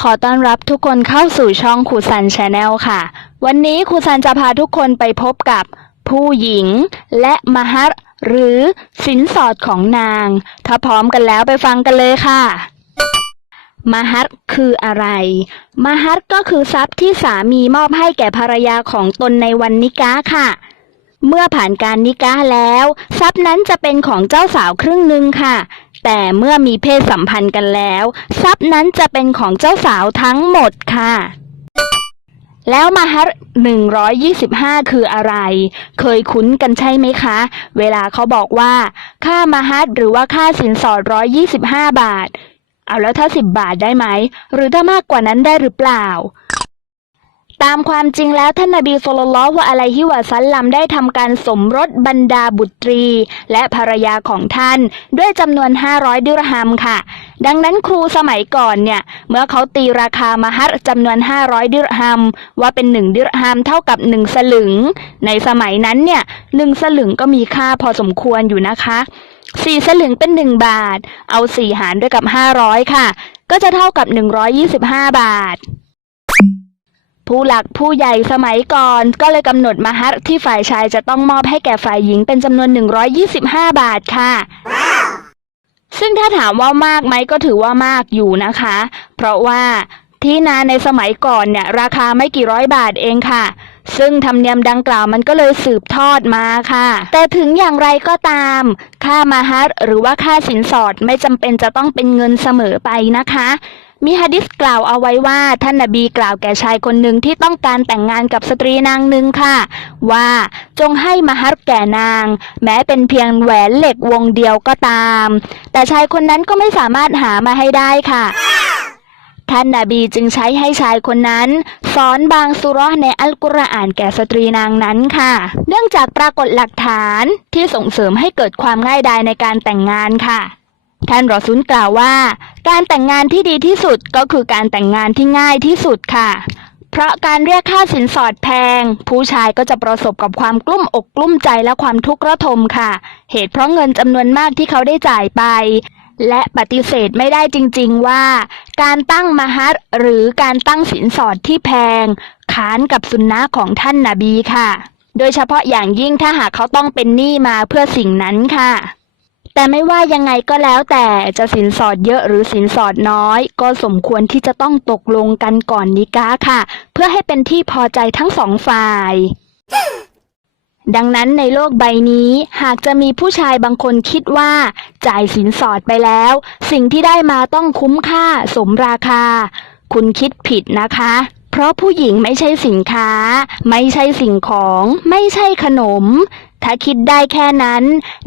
ขอต้อนรับทุกคนเข้าสู่ช่องครูซันชาแนลค่ะ วันนี้ครูซันจะพาทุกคนไปพบกับผู้หญิงและมหัศหรือสินสอดของนาง ถ้าพร้อมกันแล้วไปฟังกันเลยค่ะ มหัศคืออะไร มหัศก็คือทรัพย์ที่สามีมอบให้แก่ภรรยาของตนในวันนิกาค่ะ เมื่อผ่านการนิกาแล้ว ทรัพย์นั้นจะเป็นของเจ้าสาวครึ่งหนึ่งค่ะ แต่เมื่อมีเพศสัมพันธ์กันแล้ว ทรัพย์นั้นจะเป็นของเจ้าสาวทั้งหมดค่ะแล้วมหัศ125คืออะไร เคยคุ้นกันใช่ไหมคะ เวลาเขาบอกว่า ค่ามหัศหรือว่าค่าสินสอด125บาท เอาแล้วถ้า10บาทได้ไหม หรือถ้ามากกว่านั้นได้หรือเปล่า ตามความจริงแล้วท่านนบีสุลต่านวะอะลัยฮิวะซัลลัมได้ทำการสมรสบรรดาบุตรี และภรรยาของท่าน ด้วยจำนวน 500 ดิรฮัมค่ะ ดังนั้นครูสมัยก่อนเนี่ย เมื่อเขาตีราคามหัศจำนวน 500 ดิรฮัมว่าเป็น 1 ดิรฮัมเท่ากับ 1 สลึง ในสมัยนั้นเนี่ยหนึ่งสลึงก็มีค่าพอสมควรอยู่นะคะ4สลึงเป็น1บาท เอา4หารด้วยกับ500ค่ะ ก็จะเท่ากับ125บาท ผู้หลักผู้ใหญ่สมัยก่อน ก็เลยกำหนดมหัศที่ฝ่ายชายจะต้องมอบให้แก่ฝ่ายหญิงเป็นจำนวน 125 บาทค่ะ ซึ่งถ้าถามว่ามากไหมก็ถือว่ามากอยู่นะคะ เพราะว่าที่นาในสมัยก่อนเนี่ยราคาไม่กี่ร้อยบาทเองค่ะ ซึ่งธรรมเนียมดังกล่าวมันก็เลยสืบทอดมาค่ะ แต่ถึงอย่างไรก็ตาม ค่ามหัศหรือว่าค่าสินสอดไม่จำเป็นจะต้องเป็นเงินเสมอไปนะคะ มีฮะดิษกล่าวเอาไว้ว่าท่านนบีกล่าวแก่ชายคนหนึ่งที่ต้องการแต่งงานกับสตรีนางหนึ่งค่ะ ว่าจงให้มหัศแก่นาง แม้เป็นเพียงแหวนเหล็กวงเดียวก็ตาม แต่ชายคนนั้นก็ไม่สามารถหามาให้ได้ค่ะ ท่านนาบีจึงใช้ให้ชายคนนั้น สอนบางสุรห์ในอัลกุรอานแก่สตรีนางนั้นค่ะ เนื่องจากปรากฏหลักฐานที่ส่งเสริมให้เกิดความง่ายดายในการแต่งงานค่ะ ท่านรอซุลกล่าวว่า การแต่งงานที่ดีที่สุดก็คือการแต่งงานที่ง่ายที่สุดค่ะ เพราะการเรียกค่าสินสอดแพง ผู้ชายก็จะประสบกับความกลุ้มอกกลุ้มใจและความทุกข์ระทมค่ะ เหตุเพราะเงินจำนวนมากที่เขาได้จ่ายไป และปฏิเสธไม่ได้จริง ๆ ว่า การตั้งมหัศหรือการตั้งสินสอดที่แพงค้านกับสุนนะของท่านนาบีค่ะ โดยเฉพาะอย่างยิ่งถ้าหากเขาต้องเป็นหนี้มาเพื่อสิ่งนั้นค่ะ แต่ไม่ว่ายังไงก็แล้วแต่จะสินสอดเยอะหรือสินสอดน้อย ก็สมควรที่จะต้องตกลงกันก่อนนิก้าค่ะ เพื่อให้เป็นที่พอใจทั้งสองฝ่าย ดังนั้นในโลกใบนี้ หากจะมีผู้ชายบางคนคิดว่า จ่ายสินสอดไปแล้ว สิ่งที่ได้มาต้องคุ้มค่าสมราคา คุณคิดผิดนะคะเพราะผู้หญิงไม่ใช่สินค้า ไม่ใช่สิ่งของ ไม่ใช่ขนม ถ้าคิดได้แค่นั้น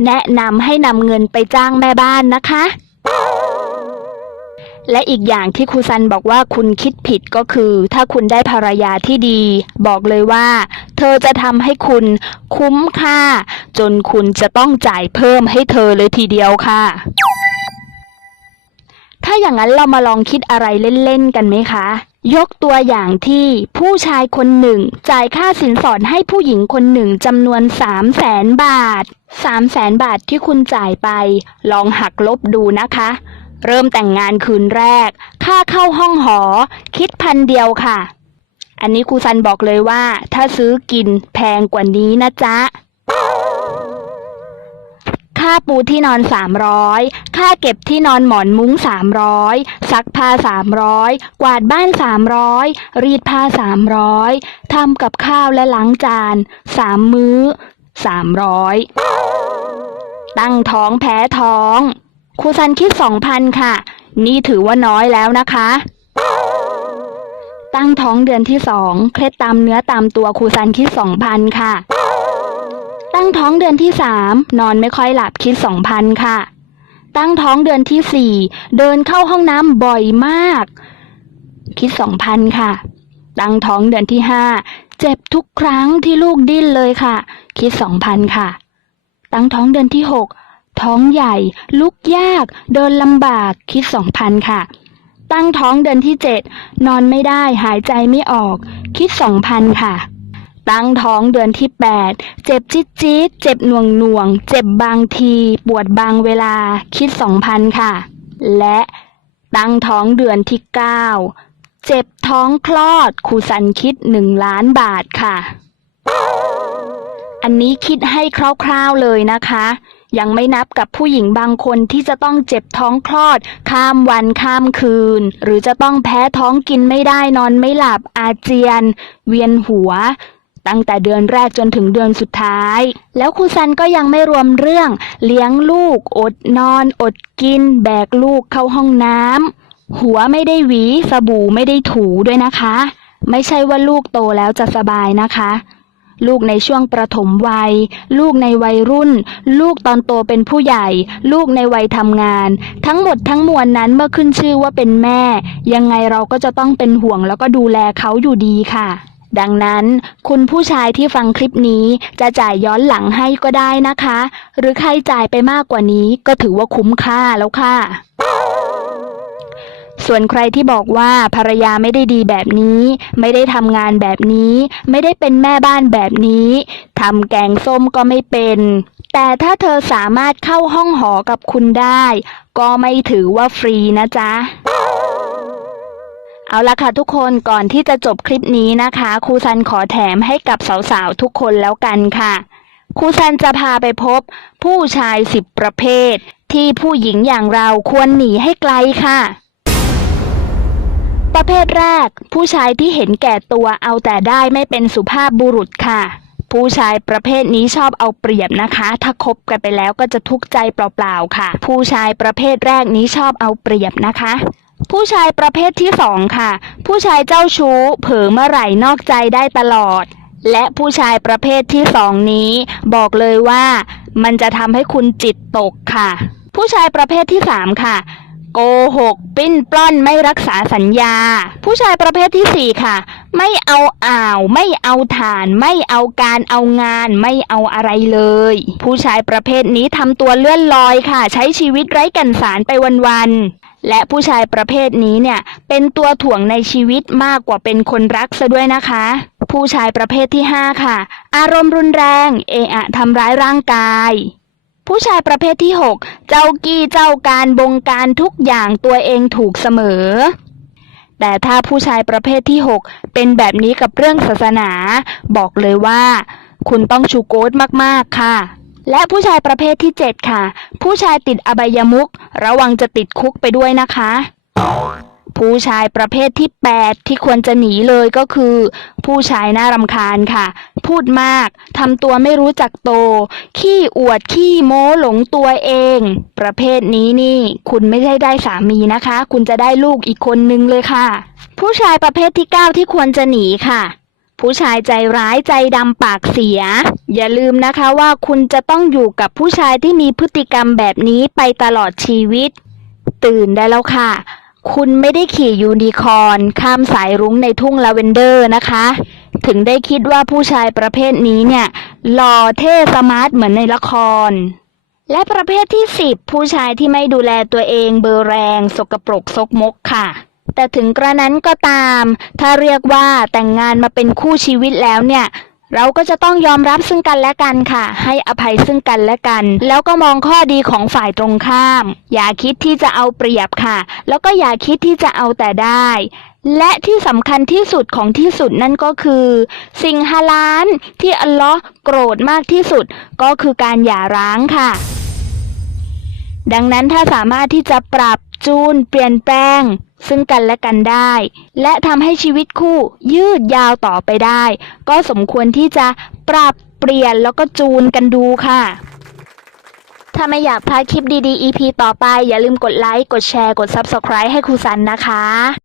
แนะนำให้นำเงินไปจ้างแม่บ้านนะคะ และอีกอย่างที่ครูซันบอกว่าคุณคิดผิดก็คือ ถ้าคุณได้ภรรยาที่ดี บอกเลยว่า เธอจะทำให้คุณคุ้มค่า จนคุณจะต้องจ่ายเพิ่มให้เธอเลยทีเดียวค่ะ ถ้าอย่างนั้นเรามาลองคิดอะไรเล่นๆกันไหมคะ ยกตัวอย่างที่ผู้ชายคนหนึ่ง จ่ายค่าสินสอดให้ผู้หญิงคนหนึ่งจำนวน 3 0 0แสนบาท 3 0 0แสนบาทที่คุณจ่ายไป ลองหักลบดูนะคะ เริ่มแต่งงานคืนแรก ค่าเข้าห้องหอ คิดพันเดียวค่ะ อันนี้ครูซันบอกเลยว่า ถ้าซื้อกินแพงกว่านี้นะจ๊ะ ค่าปูที่นอน 300 ค่าเก็บที่นอนหมอนมุ้ง 300 ซักผ้า 300 กวาดบ้าน 300 รีดผ้า 300 ทำกับข้าวและล้างจาน 3 มื้อ 300 ตั้งท้องแพ้ท้อง ครูซันคิด 2,000 ค่ะ นี่ถือว่าน้อยแล้วนะคะตั้งท้องเดือนที่สองเคล็ดตามเนื้อตามตัวครูซันคิด2,000ค่ะ ตั้งท้องเดือนที่สามนอนไม่ค่อยหลับคิดสองพันค่ะ ตั้งท้องเดือนที่สี่เดินเข้าห้องน้ำบ่อยมาก คิดสองพันค่ะ ตั้งท้องเดือนที่ห้าเจ็บทุกครั้งที่ลูกดิ้นเลยค่ะ คิดสองพันค่ะ ตั้งท้องเดือนที่หกท้องใหญ่ ลุกยาก เดินลำบาก คิดสองพันค่ะ ตั้งท้องเดือนที่เจ็ดนอนไม่ได้หายใจไม่ออก คิดสองพันค่ะ ตั้งท้องเดือนที่ 8 เจ็บจี๊ดจี๊ดเจ็บหน่วงหน่วง เจ็บบางที ปวดบางเวลา คิด 2,000 ค่ะ และตั้งท้องเดือนที่ 9 เจ็บท้องคลอดครูสันคิดหนึ่งล้านบาทค่ะ อันนี้คิดให้คร่าวๆเลยนะคะ ยังไม่นับกับผู้หญิงบางคนที่จะต้องเจ็บท้องคลอด ข้ามวันข้ามคืน หรือจะต้องแพ้ท้องกินไม่ได้นอนไม่หลับอาเจียน เวียนหัว ตั้งแต่เดือนแรกจนถึงเดือนสุดท้าย แล้วครูซันก็ยังไม่รวมเรื่อง เลี้ยงลูก อดนอน อดกิน แบกลูกเข้าห้องน้ำหัวไม่ได้หวี สบู่ไม่ได้ถูด้วยนะคะ ไม่ใช่ว่าลูกโตแล้วจะสบายนะคะ ลูกในช่วงประถมวัย ลูกในวัยรุ่น ลูกตอนโตเป็นผู้ใหญ่ ลูกในวัยทำงาน ทั้งหมดทั้งมวลนั้นเมื่อขึ้นชื่อว่าเป็นแม่ ยังไงเราก็จะต้องเป็นห่วงแล้วก็ดูแลเขาอยู่ดีค่ะ ดังนั้นคุณผู้ชายที่ฟังคลิปนี้จะจ่ายย้อนหลังให้ก็ได้นะคะ หรือใครจ่ายไปมากกว่านี้ก็ถือว่าคุ้มค่าแล้วค่ะ ส่วนใครที่บอกว่าภรรยาไม่ได้ดีแบบนี้ ไม่ได้ทำงานแบบนี้ ไม่ได้เป็นแม่บ้านแบบนี้ทำแกงส้มก็ไม่เป็น แต่ถ้าเธอสามารถเข้าห้องหอกับคุณได้ ก็ไม่ถือว่าฟรีนะจ๊ะ เอาละค่ะทุกคนก่อนที่จะจบคลิปนี้นะคะ ครูซันขอแถมให้กับสาวๆทุกคนแล้วกันค่ะครูซันจะพาไปพบ ผู้ชายสิบประเภท ที่ผู้หญิงอย่างเราควรหนีให้ไกลค่ะ ประเภทแรก ผู้ชายที่เห็นแก่ตัวเอาแต่ได้ไม่เป็นสุภาพบุรุษค่ะ ผู้ชายประเภทนี้ชอบเอาเปรียบนะคะ ถ้าคบกันไปแล้วก็จะทุกข์ใจเปล่าๆค่ะ ผู้ชายประเภทแรกนี้ชอบเอาเปรียบนะคะ ผู้ชายประเภทที่สองค่ะ ผู้ชายเจ้าชู้เผลอเมื่อไหร่นอกใจได้ตลอด และผู้ชายประเภทที่สองนี้ บอกเลยว่ามันจะทำให้คุณจิตตกค่ะ ผู้ชายประเภทที่สามค่ะโกหก ปิ้นปล้อนไม่รักษาสัญญา ผู้ชายประเภทที่สี่ค่ะ ไม่เอาอ่าว ไม่เอาฐาน ไม่เอาการเอางาน ไม่เอาอะไรเลย ผู้ชายประเภทนี้ทำตัวเลื่อนลอยค่ะ ใช้ชีวิตไร้กันสารไปวันๆ และผู้ชายประเภทนี้เนี่ยเป็นตัวถ่วงในชีวิตมากกว่าเป็นคนรักซะด้วยนะคะ ผู้ชายประเภทที่ห้าค่ะ อารมณ์รุนแรง เอะอะทำร้ายร่างกาย ผู้ชายประเภทที่ 6 เจ้ากี้เจ้าการบงการทุกอย่างตัวเองถูกเสมอแต่ถ้าผู้ชายประเภทที่ 6 เป็นแบบนี้กับเรื่องศาสนา บอกเลยว่า คุณต้องชูโกดมาก ๆ ค่ะ และผู้ชายประเภทที่ 7 ค่ะ ผู้ชายติดอบายมุก ระวังจะติดคุกไปด้วยนะคะ ผู้ชายประเภทที่ 8 ที่ควรจะหนีเลยก็คือ ผู้ชายน่ารำคาญค่ะ พูดมากทำตัวไม่รู้จักโต ขี้อวดขี้โม้หลงตัวเอง ประเภทนี้นี่ คุณไม่ได้ได้สามีนะคะ คุณจะได้ลูกอีกคนนึงเลยค่ะ ผู้ชายประเภทที่ 9 ที่ควรจะหนีค่ะ ผู้ชายใจร้ายใจดำปากเสีย อย่าลืมนะคะว่าคุณจะต้องอยู่กับผู้ชายที่มีพฤติกรรมแบบนี้ไปตลอดชีวิต ตื่นได้แล้วค่ะ คุณไม่ได้ขี่ยูนิคอร์นข้ามสายรุ้งในทุ่งลาเวนเดอร์นะคะ ถึงได้คิดว่าผู้ชายประเภทนี้เนี่ยหล่อเท่สมาร์ทเหมือนในละคร และประเภทที่ 10 ผู้ชายที่ไม่ดูแลตัวเองเบอร์แรง สกปรกซกมกค่ะ แต่ถึงกระนั้นก็ตาม ถ้าเรียกว่าแต่งงานมาเป็นคู่ชีวิตแล้วเนี่ยเราก็จะต้องยอมรับซึ่งกันและกันค่ะ ให้อภัยซึ่งกันและกัน แล้วก็มองข้อดีของฝ่ายตรงข้าม อย่าคิดที่จะเอาเปรียบค่ะ แล้วก็อย่าคิดที่จะเอาแต่ได้ และที่สำคัญที่สุดของที่สุดนั่นก็คือ สิ่งฮาลาลที่อัลลอฮ์โกรธมากที่สุด ก็คือการหย่าร้างค่ะ ดังนั้นถ้าสามารถที่จะปรับจูนเปลี่ยนแปลง ซึ่งกันและกันได้ และทำให้ชีวิตคู่ยืดยาวต่อไปได้ ก็สมควรที่จะปรับเปลี่ยนแล้วก็จูนกันดูค่ะ ถ้าไม่อยากพลาดคลิปดีๆ EP ต่อไป อย่าลืมกดไลค์ กดแชร์ กด Subscribe ให้ครูสันนะคะ